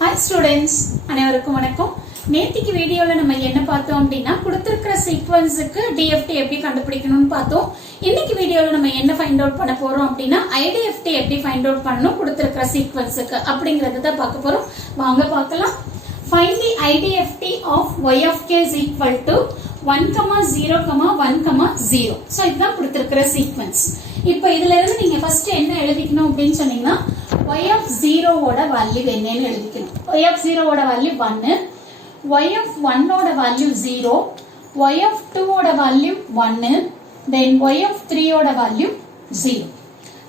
Hi students, அனைவருக்கும் வணக்கம். நேத்திக்கு வீடியோல நம்ம என்ன பார்த்தோம் அப்படினா கொடுத்திருக்கிற சீக்வென்ஸ்க்கு DFT எப்படி கண்டுபிடிக்கணும்னு பார்த்தோம். இன்னைக்கு வீடியோல நம்ம என்ன ஃபைண்ட் அவுட் பண்ண போறோம் அப்படினா IDFT எப்படி ஃபைண்ட் அவுட் பண்ணனும் கொடுத்திருக்கிற சீக்வென்ஸ்க்கு அப்படிங்கறத தான் பார்க்க போறோம். வாங்க பார்க்கலாம். Find the IDFT of y of k is equal to 1, 0, 1, 0. So இதுதான் கொடுத்திருக்கிற சீக்வென்ஸ். இப்போ இதுல இருந்து நீங்க ஃபர்ஸ்ட் என்ன எழுதிக்கணும் அப்படினு சொன்னீங்கன்னா y of 0 ஓட வேல்யூ என்னன்னு எழுதிக்கணும். y of 0 ஓட வேல்யூ 1, y of 1 ஓட வேல்யூ 0, y of 2 ஓட வேல்யூ 1, then y of 3 ஓட வேல்யூ 0.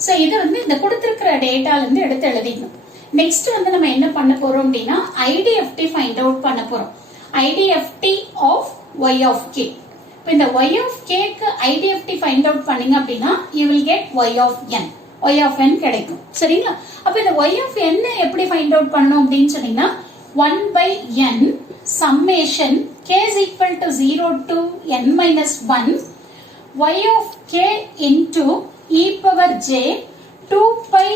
சோ இது வந்து இந்த கொடுத்திருக்கிற டேட்டால இருந்து எடுத்து எழுதிக்கணும். நெக்ஸ்ட் வந்து நம்ம என்ன பண்ண போறோம் அப்படினா IDFT ஃபைண்ட் அவுட் பண்ண போறோம். IDFT of y of k. இப்போ இந்த y of k க்கு IDFT ஃபைண்ட் அவுட் பண்ணீங்க அப்படினா you will get y of n. y of n கிடைக்கும். சரிங்களா? அப்ப இந்த y of n எப்படி ஃபைண்ட் அவுட் பண்ணனும் அப்படினு சொன்னீங்கன்னா 1 by n summation k is equal to 0 to n minus 1 y of k into e power j 2 pi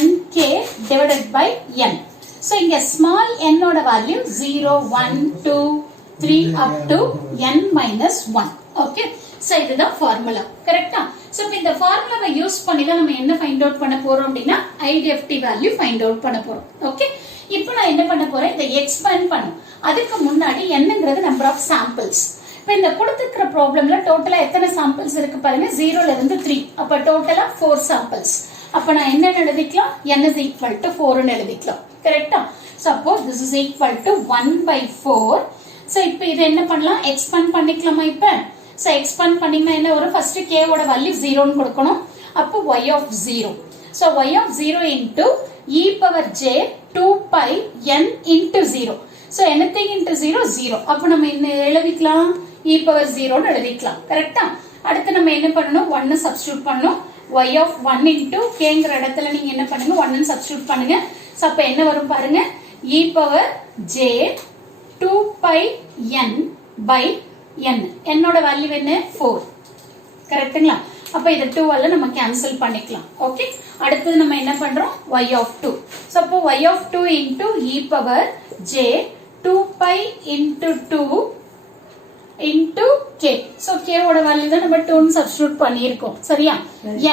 n k divided by n. So இங்க small n ஓட value 0 1 2 3 up to n minus 1. Okay, so இதுதான் formula. கரெக்ட்டா? So இப்போ இந்த ஃபார்முலாவை use பண்ணி தான் நம்ம என்ன ஃபைண்ட் அவுட் பண்ண போறோம் அப்படினா IDFT வேல்யூ ஃபைண்ட் அவுட் பண்ண போறோம். ஓகே, இப்போ நான் என்ன பண்ண போறேன், இதை எக்ஸ்பேண்ட் பண்ணனும். அதுக்கு முன்னாடி என்னங்கிறது நம்பர் ஆஃப் சாம்பிள்ஸ். இப்போ இந்த கொடுத்திருக்கிற ப்ராப்ளம்ல டோட்டலா எத்தனை சாம்பிள்ஸ் இருக்கு பாருங்க, 0 ல இருந்து 3. அப்ப டோட்டலா 4 சாம்பிள்ஸ். அப்ப நான் என்ன எழுதிக்கலாம், n is equal to 4 ன்னு எழுதிக்கலாம். கரெக்ட்டா? Suppose this is equal to 1 by 4. So இப்போ இத என்ன பண்ணலாம், எக்ஸ்பேண்ட் பண்ணிக்கலாமா இப்ப? சோ எக்ஸ்பேண்ட் பண்ணீங்கன்னா என்ன வரும், ஃபர்ஸ்ட் k ஓட வேல்யூ 0 ன்னு கொடுக்கணும். அப்ப y of 0. So y of 0 into e power j 2 pi n into 0. So anything into 0 0. அப்ப நம்ம என்ன எழுதிக்கலாம், e power 0 ன்னு எழுதிக்கலாம். கரெக்ட்டா? அடுத்து நம்ம என்ன பண்ணனும், 1 சப்ஸ்டிட்யூட் பண்ணனும். y of 1 into kங்கற இடத்துல நீங்க என்ன பண்ணுங்க, 1 ன்னு சப்ஸ்டிட்யூட் பண்ணுங்க. சோ அப்ப என்ன வரும் பாருங்க, e power j 2 pi n by n. என்னோட வேல்யூ என்ன, 4. கரெக்ட்டுங்களா? அப்ப இத 2 ஆல நம்ம கேன்சல் பண்ணிக்கலாம். ஓகே, அடுத்து நம்ம என்ன பண்றோம், y of 2. சோ அப்ப y of 2 into e power j 2 pi into 2 into k. So k ஓட வேல்யூ தான் நம்ம 2 ன்னு சப்ஸ்டிட்யூட் பண்ணியிருக்கோம். சரியா?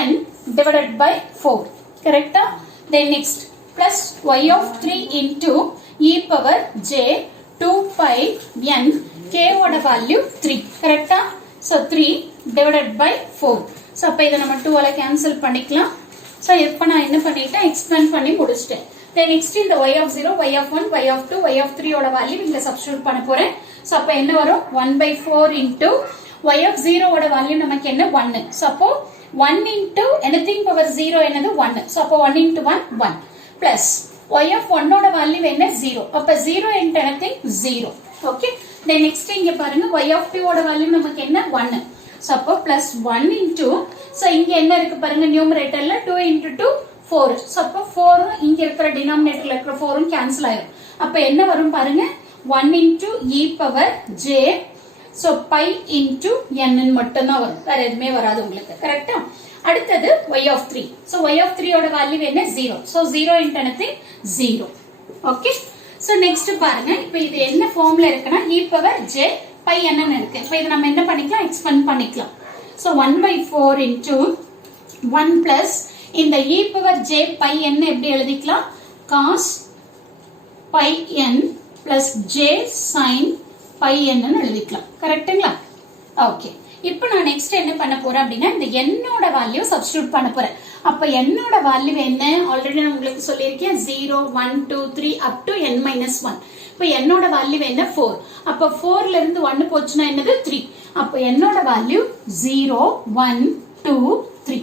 n divided by 4. கரெக்ட்டா? then next plus y of 3 into e power j 2 pi n k ஓட value 3. கரெக்ட்டா? so 3 divided by 4. so அப்ப இத நம்ம 2 ஆல கேன்சல் பண்ணிக்கலாம். so இப்போ நான் என்ன பண்ணிட்டேன், எக்ஸ்பேண்ட் பண்ணி முடிச்சிட்டேன். then next இந்த y of 0, y of 1, y of 2, y of 3 ஓட வேல்யூ இங்க சப்ஸ்டிட்யூட் பண்ண போறேன். so அப்ப என்ன வரும், 1 by 4 into y of 0 ஓட வேல்யூ நமக்கு என்ன, 1. so அப்போ 1 into anything power 0 என்னது 1. so அப்போ 1 into 1 1 plus y of 1 ஓட வேல்யூ என்ன, 0. அப்ப 0 into anything 0. okay, then next இங்க பாருங்க y of 2 ஓட வேல்யூ நமக்கு என்ன, 1. so அப்போ plus 1 into, so இங்க என்ன இருக்கு பாருங்க, நியூமரேட்டர்ல 2 into 2 4. so அப்போ 4 இங்க இருக்கிற டினாமினேட்டர்ல இருக்கிற 4 கேன்சல் ஆயிடும். அப்ப என்ன வரும் பாருங்க, 1 into e power j so pi into n ன்னு மட்டும் தான் வரும், வேற எதுவுமே வராது உங்களுக்கு. கரெக்ட்டா? அடுத்தது y of 3. so y of 3 ஓட வேல்யூ என்ன, 0. so 0 into anything 0. okay, so next பாருங்க, இப்போ இது என்ன ஃபார்ம்ல இருக்குன்னா e power j pi n ன்னு இருக்கு. இப்போ இது நம்ம என்ன பண்ணிக்கலாம், எக்ஸ்பேண்ட் பண்ணிக்கலாம். so 1 by 4 into 1 plus இந்த e power j pi n எப்படி எழுதிக்கலாம், cos pi n plus j sin pi n ன்னு எழுதிக்கலாம். கரெக்ட்டுங்களா? ஓகே, இப்போ நான் நெக்ஸ்ட் என்ன பண்ண போறேன் அப்படின்னா இந்த n ஓட வேல்யூ சப்ஸ்டிட்யூட் பண்ண போறேன். அப்ப n ஓட வேல்யூ என்ன, ஆல்ரெடி நான் உங்களுக்கு சொல்லியிருக்கேன், 0 1 2 3 up to n minus 1. இப்போ n ஓட வேல்யூ என்ன, 4. அப்ப 4 ல இருந்து 1 போச்சுனா என்னது, 3. அப்ப n ஓட வேல்யூ 0 1 2 3.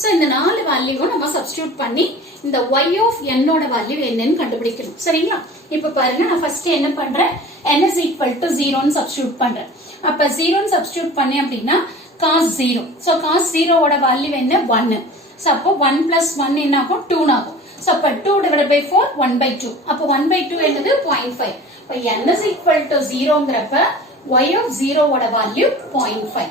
சோ இந்த நாலு வேல்யூவும் நம்ம சப்ஸ்டிட்யூட் பண்ணி இந்த y of n ஓட வேல்யூ என்னன்னு கண்டுபிடிக்கணும். சரிங்களா? இப்ப பாருங்க, நான் ஃபர்ஸ்ட் என்ன பண்றேன், n is equal to 0 ன்னு சப்ஸ்டிட்யூட் பண்றேன். அப்ப 0 ன்னு சப்ஸ்டிட்யூட் பண்ணேன் அப்படினா cos 0. சோ cos 0 ஓட வேல்யூ என்ன, 1. சோ அப்போ 1 plus 1 என்ன ஆகும், 2 ஆகும். சோ அப்ப 2 divided by 4 1 by 2. அப்ப 1 by 2 என்னது 0.5. அப்ப n is equal to 0ங்கறப்ப y of 0 ஓட வேல்யூ 0.5.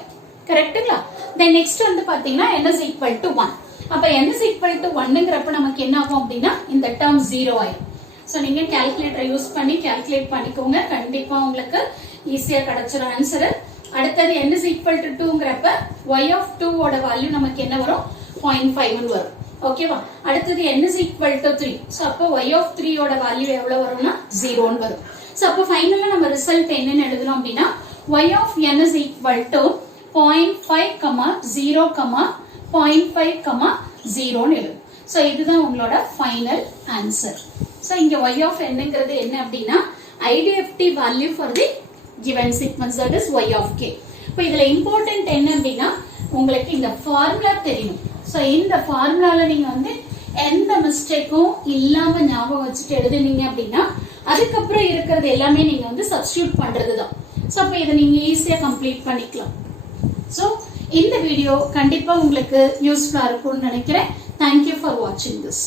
கரெக்ட்டுங்களா? then next வந்து பாத்தீங்கன்னா n is equal to 1. அப்ப n is equal to 1ங்கறப்ப நமக்கு என்ன ஆகும் அப்படினா இந்த டேர்ம் 0 ஆயிடும். ஸோ நீங்க கால்குலேட்டரை யூஸ் பண்ணி கால்குலேட் பண்ணிக்கோங்க. கண்டிப்பா உங்களுக்கு ஈஸியா கிடைச்சிடும் ஆன்சர். அடுத்தது n is equal to 2ங்கிறப்ப y of 2 ஓட வேல்யூ நமக்கு என்ன வரும்? 0.5 வரும். ஓகேவா? அடுத்தது n is equal to 3. So அப்போ y of 3 ஓட வேல்யூ எவ்வளவு வரும்னா 0 வரும். ஸோ அப்போ ஃபைனலா நம்ம ரிசல்ட் என்னன்னு எழுதணும் அப்படின்னா y of n is equal to 0.5, 0, 0.5, 0 எழுதும். ஸோ இதுதான் உங்களோட ஃபைனல் ஆன்சர். ஸோ இங்க y of nங்கிறது என்ன அப்படின்னா IDFT value for the given sequence, that is y of k. இப்போ இதுல இம்பார்ட்டன்ட் என்ன அப்படின்னா உங்களுக்கு இந்த ஃபார்முலா தெரியணும். ஸோ இந்த ஃபார்முலால நீங்க வந்து எந்த மிஸ்டேக்கும் இல்லாம ஞாபகம் வச்சுட்டு எழுதுனீங்க அப்படின்னா அதுக்கப்புறம் இருக்கிறது எல்லாமே நீங்க வந்து சப்ஸ்டியூட் பண்றதுதான். ஸோ அப்போ இதை நீங்க ஈஸியா கம்ப்ளீட் பண்ணிக்கலாம். ஸோ இந்த வீடியோ கண்டிப்பா உங்களுக்கு யூஸ்ஃபுல்லா இருக்கும்னு நினைக்கிறேன். தேங்க்யூ ஃபார் வாட்சிங் திஸ்.